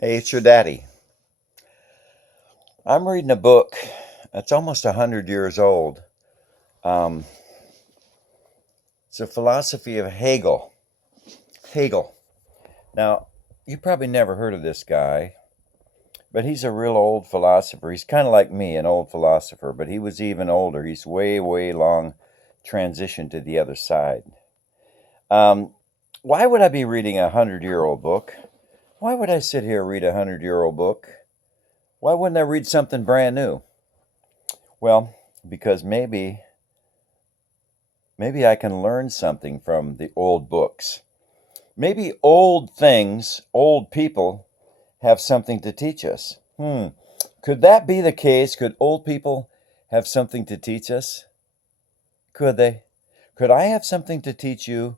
Hey, it's your daddy. I'm reading a book that's almost 100 years old. Um, it's a philosophy of Hegel. Hegel. Now, you probably never heard of this guy, but he's a real old philosopher. He's kind of like me, an old philosopher, but he was even older. He's way, way long transition to the other side. Um, why would I be reading a 100-year-old book? Why would I sit here and read a 100-year-old book? Why wouldn't I read something brand new? Well, because maybe I can learn something from the old books. Maybe old things, old people have something to teach us. Could that be the case? Could old people have something to teach us? Could they? Could I have something to teach you?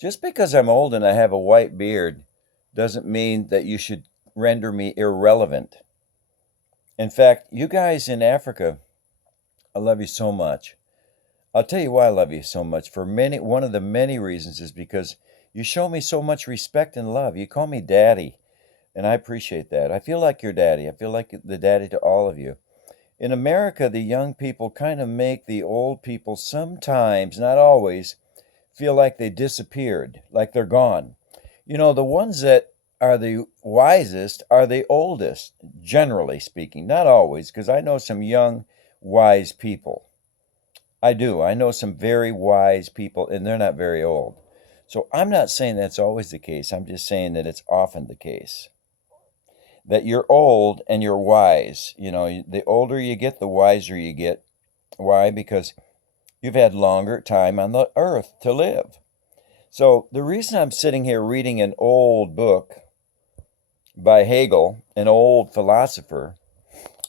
Just because I'm old and I have a white beard doesn't mean that you should render me irrelevant. In fact, you guys in Africa, I love you so much. I'll tell you why I love you so much. One of the many reasons is because you show me so much respect and love. You call me daddy, and I appreciate that. I feel like your daddy. I feel like the daddy to all of you. In America, the young people kind of make the old people sometimes, not always, feel like they disappeared, like they're gone. The ones that are the wisest are the oldest, generally speaking. Not always, because I know some young, wise people. I do. I know some very wise people, and they're not very old. So I'm not saying that's always the case. I'm just saying that it's often the case. That you're old and you're wise. The older you get, the wiser you get. Why? Because you've had longer time on the earth to live. So the reason I'm sitting here reading an old book by Hegel, an old philosopher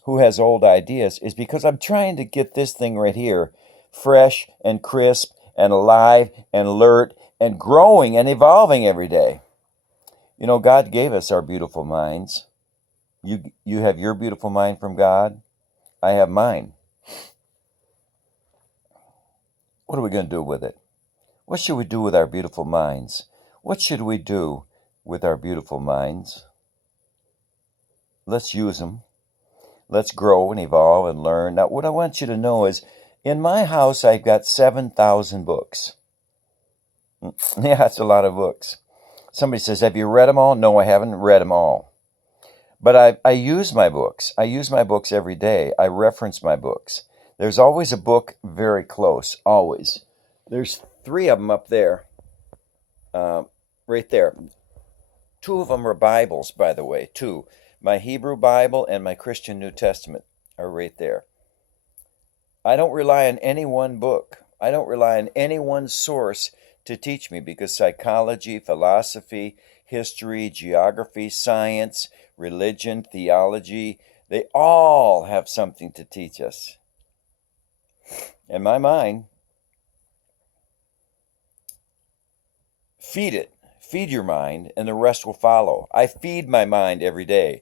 who has old ideas, is because I'm trying to get this thing right here fresh and crisp and alive and alert and growing and evolving every day. God gave us our beautiful minds. You have your beautiful mind from God. I have mine. What are we going to do with it? What should we do with our beautiful minds? What should we do with our beautiful minds? Let's use them. Let's grow and evolve and learn. Now, what I want you to know is in my house, I've got 7,000 books. Yeah, that's a lot of books. Somebody says, have you read them all? No, I haven't read them all. But I use my books. I use my books every day. I reference my books. There's always a book very close, always. There's three of them up there, right there. Two of them are Bibles, by the way, two. My Hebrew Bible and my Christian New Testament are right there. I don't rely on any one book. I don't rely on any one source to teach me because psychology, philosophy, history, geography, science, religion, theology, they all have something to teach us. In my mind, feed it. Feed your mind, and the rest will follow. I feed my mind every day.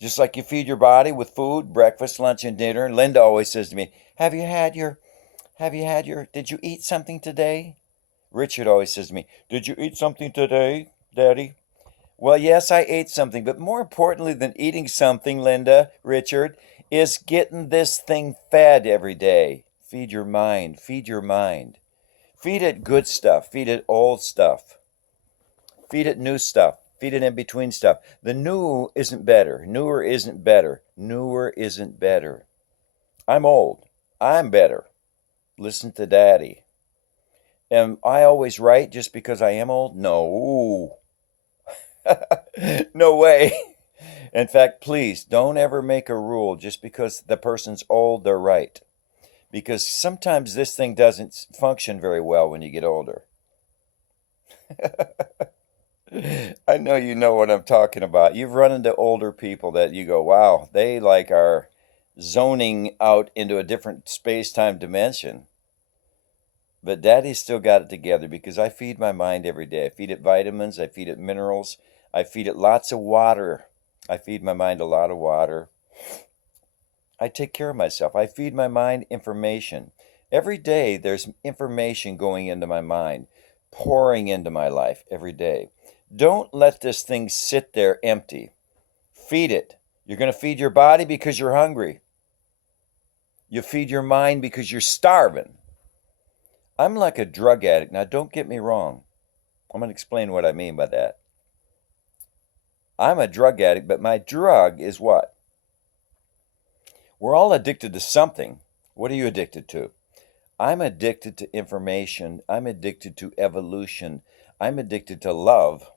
Just like you feed your body with food, breakfast, lunch, and dinner. Linda always says to me, did you eat something today? Richard always says to me, did you eat something today, Daddy? Well, yes, I ate something, but more importantly than eating something, Linda, Richard, is getting this thing fed every day. Feed your mind, feed your mind. Feed it good stuff, feed it old stuff, feed it new stuff, feed it in between stuff. The new isn't better, newer isn't better, newer isn't better. I'm old, I'm better. Listen to Daddy. Am I always right just because I am old? No. No way. In fact, please don't ever make a rule just because the person's old, they're right. Because sometimes this thing doesn't function very well when you get older. I know you know what I'm talking about. You've run into older people that you go, wow, they like are zoning out into a different space time dimension. But Daddy's still got it together because I feed my mind every day. I feed it vitamins, I feed it minerals, I feed it lots of water. I feed my mind a lot of water. I take care of myself. I feed my mind information. Every day there's information going into my mind, pouring into my life every day. Don't let this thing sit there empty. Feed it. You're going to feed your body because you're hungry. You feed your mind because you're starving. I'm like a drug addict. Now, don't get me wrong. I'm going to explain what I mean by that. I'm a drug addict, but my drug is what? We're all addicted to something. What are you addicted to? I'm addicted to information. I'm addicted to evolution. I'm addicted to love.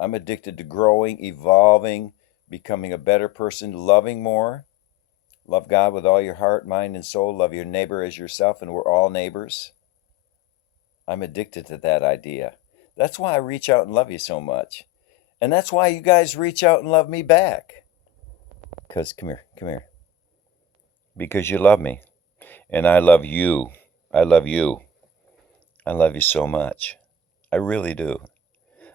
I'm addicted to growing, evolving, becoming a better person, loving more. Love God with all your heart, mind, and soul. Love your neighbor as yourself, and we're all neighbors. I'm addicted to that idea. That's why I reach out and love you so much. And that's why you guys reach out and love me back. Because, come here. Because you love me. And I love you. I love you. I love you so much. I really do.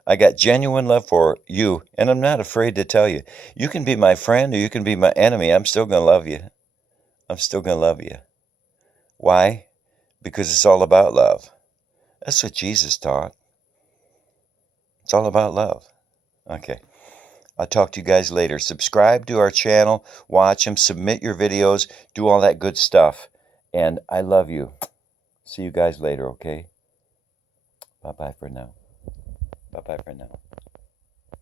I got genuine love for you, and I'm not afraid to tell you. You can be my friend or you can be my enemy. I'm still going to love you. I'm still going to love you. Why? Because it's all about love. That's what Jesus taught. It's all about love. Okay. I'll talk to you guys later. Subscribe to our channel. Watch them. Submit your videos. Do all that good stuff. And I love you. See you guys later, okay? Bye-bye for now. Bye-bye for now.